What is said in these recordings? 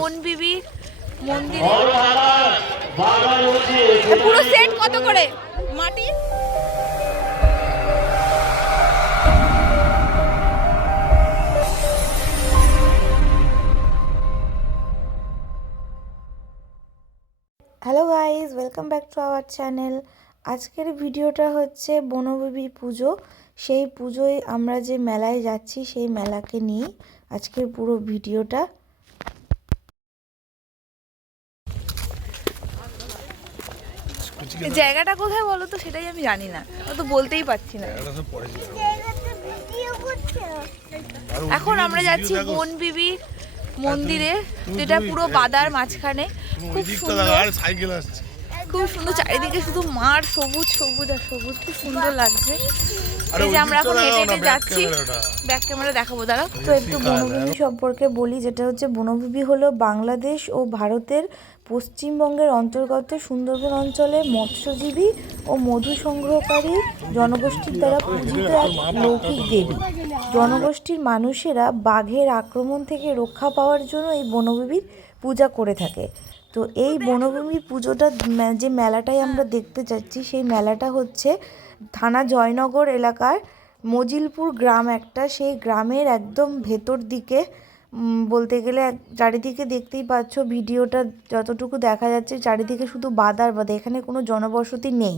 বনবিবি মন্দিরে। পুরো সেট কত করে মাটির? Hello guys, welcome back to our channel. আজকের ভিডিওটা হচ্ছে বনবিবি পুজো। সেই পুজোয় আমরা যে মেলায় যাচ্ছি সেই মেলাকে নিয়ে আজকের পুরো ভিডিওটা। জায়গাটা কোথায় বলো তো, সেটাই আমি জানি না, তো বলতেই পারছি না। এখন আমরা যাচ্ছি বনবিবি মন্দিরে, যেটা পুরো বাদার মাঝখানে। খুব সুন্দর, খুব সুন্দর, চারিদিকে শুধু মাঠ, সবুজ সবুজ আর সবুজ, খুব সুন্দর লাগছে। এই যে আমরা এখন হেঁটে হেঁটে যাচ্ছি, ব্যাক ক্যামেরা দেখাবো দাঁড়াও। তো একটু বনবিবি সম্পর্কে বলি, যেটা হচ্ছে বনবিবি হলো বাংলাদেশ ও ভারতের পশ্চিমবঙ্গের অন্তর্গত সুন্দরবন অঞ্চলে মৎস্যজীবী ও মধু সংগ্রহকারী জনগোষ্ঠীর দ্বারা পূজিত এক লৌকিক দেবী। জনগোষ্ঠীর মানুষেরা বাঘের আক্রমণ থেকে রক্ষা পাওয়ার জন্য এই বনবিবির পূজা করে থাকে। তো এই বনবিবি পুজোটা, যে মেলাটাই আমরা দেখতে যাচ্ছি, সেই মেলাটা হচ্ছে থানা জয়নগর এলাকার মজিলপুর গ্রাম একটা, সেই গ্রামের একদম ভেতর দিকে বলতে গেলে। চারিদিকে দেখতেই পাচ্ছ, ভিডিওটা যতটুকু দেখা যাচ্ছে চারিদিকে শুধু বাদার বাদা, এখানে কোনো জনবসতি নেই।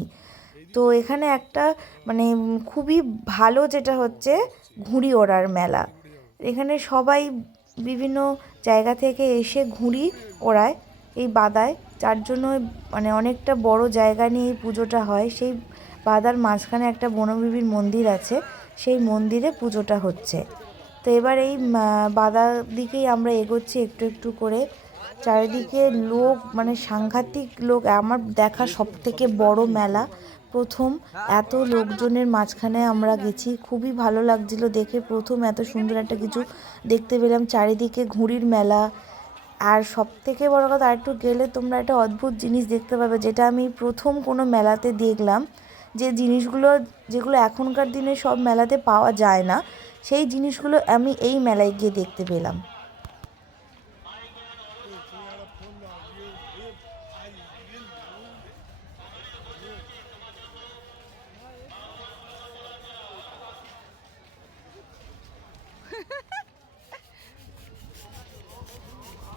তো এখানে একটা মানে খুবই ভালো যেটা হচ্ছে ঘুড়ি ওড়ার মেলা। এখানে সবাই বিভিন্ন জায়গা থেকে এসে ঘুড়ি ওড়ায় এই বাদায়, যার জন্য মানে অনেকটা বড় জায়গা নিয়ে এই পুজোটা হয়। সেই বাদার মাঝখানে একটা বনবিবির মন্দির আছে, সেই মন্দিরে পুজোটা হচ্ছে। তো এবার এই বাদার দিকেই আমরা এগোচ্ছি একটু একটু করে। চারিদিকে লোক, মানে সাংঘাতিক লোক। আমার দেখা সবথেকে বড় মেলা, প্রথম এত লোকজনের মাঝখানে আমরা গেছি, খুবই ভালো লাগছিল দেখে। প্রথম এত সুন্দর একটা কিছু দেখতে পেলাম, চারিদিকে ঘুড়ির মেলা। আর সবথেকে বড় কথা, আর একটু গেলে তোমরা একটা অদ্ভুত জিনিস দেখতে পাবে, যেটা আমি প্রথম কোনো মেলাতে দেখলাম। যে জিনিসগুলো, যেগুলো এখনকার দিনে সব মেলাতে পাওয়া যায় না, সেই জিনিসগুলো আমি এই মেলায় গিয়ে দেখতে পেলাম।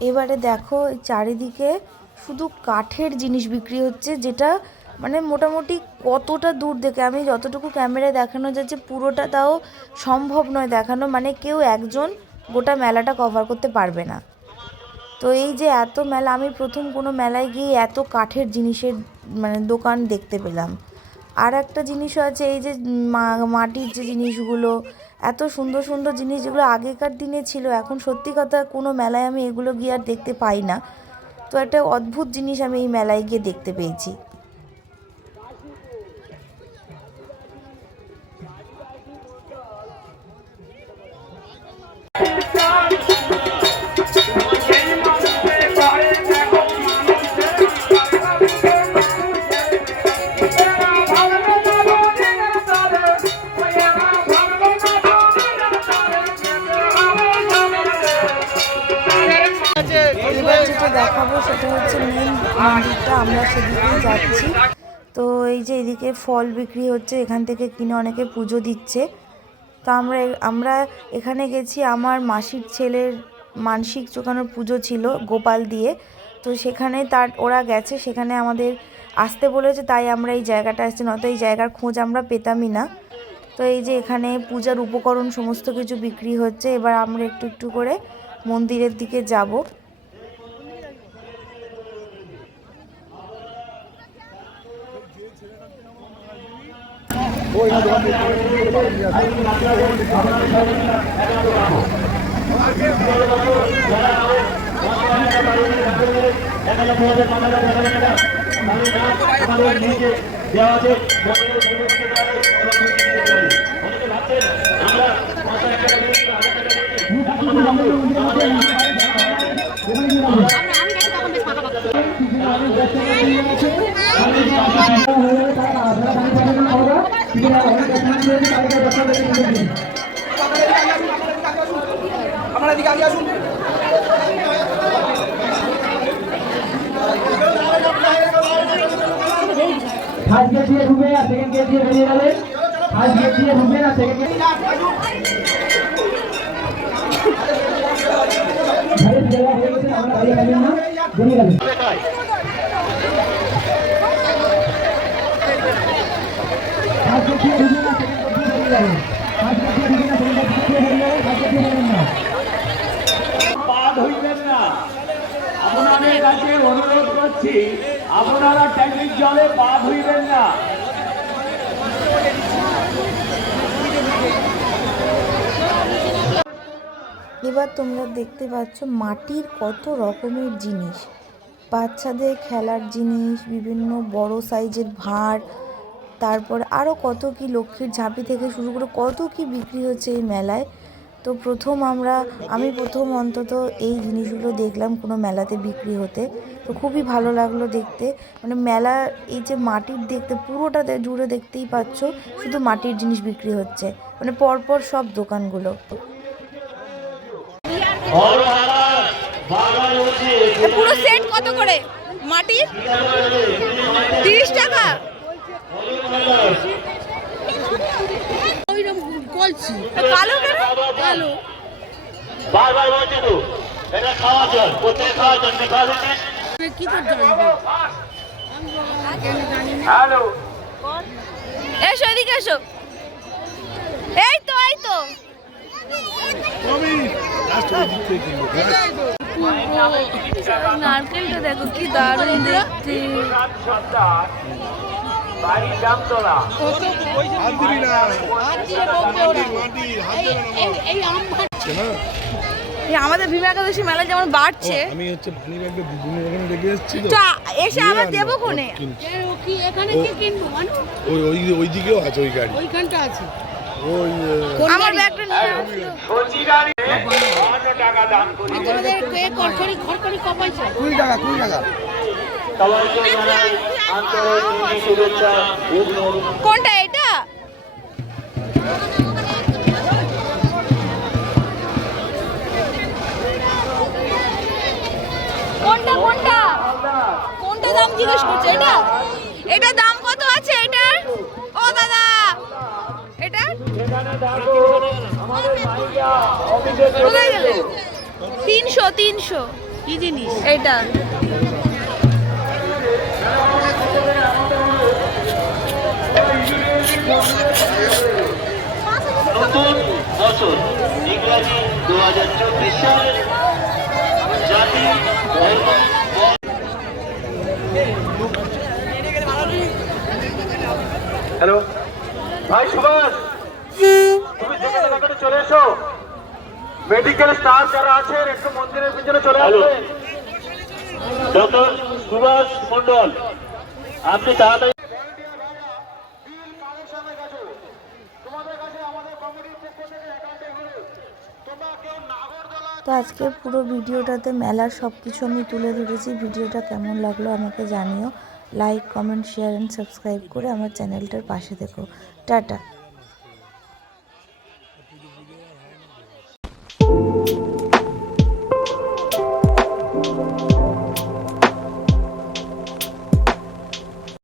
এবারে দেখো চারিদিকে শুধু কাঠের জিনিস বিক্রি হচ্ছে, যেটা মানে মোটামুটি কতটা দূর থেকে, আমি যতটুকু ক্যামেরায় দেখানো যাচ্ছে পুরোটা তাও সম্ভব নয় দেখানো, মানে কেউ একজন গোটা মেলাটা কভার করতে পারবে না। তো এই যে এত মেলা, আমি প্রথম কোনো মেলায় গিয়ে এত কাঠের জিনিসের মানে দোকান দেখতে পেলাম। আর একটা জিনিসও আছে, এই যে মাটির যে জিনিসগুলো, এত সুন্দর সুন্দর জিনিস যেগুলো আগেকার দিনে ছিল, এখন সত্যি কথা কোনো মেলায় আমি এগুলো গিয়ে আর দেখতে পাই না। তো একটা অদ্ভুত জিনিস আমি এই মেলায় গিয়ে দেখতে পেয়েছি। এবার যেটা দেখাবো সেটা হচ্ছে মেন মন্দিরটা, আমরা সেদিকেই যাচ্ছি। তো এই যে এদিকে ফল বিক্রি হচ্ছে, এখান থেকে কিনে অনেকে পুজো দিচ্ছে। তো আমরা এখানে গেছি, আমার মাসির ছেলের মানসিক চোখানোর পুজো ছিল গোপাল দিয়ে। তো সেখানে ওরা গেছে, সেখানে আমাদের আসতে বলেছে, তাই আমরা এই জায়গাটা আসছি, নয়তো এই জায়গার খোঁজ আমরা পেতামই না। তো এই যে এখানে পূজার উপকরণ সমস্ত কিছু বিক্রি হচ্ছে। এবার আমরা একটু একটু করে মন্দিরের দিকে যাব। আপনারা দিকে আগে আসুন। গেট দিয়ে ঢুকে আর সেকেন্ড গেট দিয়ে বেরিয়ে গেলে ফার্স্ট গেট দিয়ে ঢুকে আর সেকেন্ড গেট আমরা গাড়ি পাবেন না বেরিয়ে গেলেন ফার্স্ট গেট দিয়ে ঢুকে না সেকেন্ড গেট দিয়ে বেরিয়ে গেলেন ফার্স্ট গেট দিয়ে ঢুকে না সেকেন্ড গেট দিয়ে বেরিয়ে গেলেন ফার্স্ট গেট দিয়ে বেরোবেন না বাদ হইবেন না আপনাদের কাছে অনুরোধ করছি আপনারা ট্যাঙ্কির জলে বাদ হইবেন না এবার তোমরা দেখতে পাচ্ছ মাটির কত রকমের জিনিস, বাচ্চাদের খেলার জিনিস, বিভিন্ন বড় সাইজের ভাঁড়, তারপর আরও কত কি লক্ষ্মীর ঝাঁপি থেকে শুরু করে কত কি বিক্রি হচ্ছে এই মেলায়। তো আমি প্রথম অন্তত এই জিনিসগুলো দেখলাম কোনো মেলাতে বিক্রি হতে, তো খুবই ভালো লাগলো দেখতে। মানে মেলা এই যে মাটির দেখতে পুরোটা জুড়ে দেখতেই পাচ্ছ শুধু মাটির জিনিস বিক্রি হচ্ছে, মানে পরপর সব দোকানগুলো। পুরো সেট কত করে মাটির? 30 টাকা। কালো কেন? কালো বারবার বলছি তো এটা খাওয়া জল কোথায় খাওয়া জল কি করে জানবো? হ্যালো এসো এদিকে এসো। এই তো নারকেলটা দেখো কি দারুণ দেখতে। বাড়ির দাম তোলা আমাদের ভীমা একাদশী মেলা যেমন বাড়ছে, আমি হচ্ছে মানি ব্যাগটা বিভিন্ন রকম দেখে এসেছি তো, তো এসে আবার দেবো কোনে? কি এখানে কি কিনবো মানে? ওই দিকেও আছে ওই গাড়ি, ওইখানটা আছে। ওই আমার ব্যাগটা নিয়ে আসলো। সবজি গাড়ি 52 টাকা দাম করি তোমাদের খড়খড়ি কপাইছে 20 টাকা সবাইকে জানাই আন্তরিক শুভেচ্ছা অভিনন্দন। কোনটা এটা? কোনটা দাম জিজ্ঞেস করছে? এটা দাম কত আছে এটার? ও দাদা এটা কোথায় গেলে? 300 কি জিনিস এটা? নতুন বছর ইংরাজি 2024 সাল জাতি ধর্ম হ্যালো ভাই সুভাষ তুমি যেখানে লাগাতে চলে এসো মেডিকেল স্টাফ যারা আছেন একটু মন্দিরের পিছনে চলে আসবেন ডক্টর সুভাষ মন্ডল আপনি তাড়াতাড়ি তো আজকের পুরো ভিডিওটাতে মেলার সব কিছু আমি তুলে ধরেছি। ভিডিওটা কেমন লাগলো আমাকে জানিও। Like, comment, share and subscribe করে আমার চ্যানেলটার পাশে থেকো। টাটা।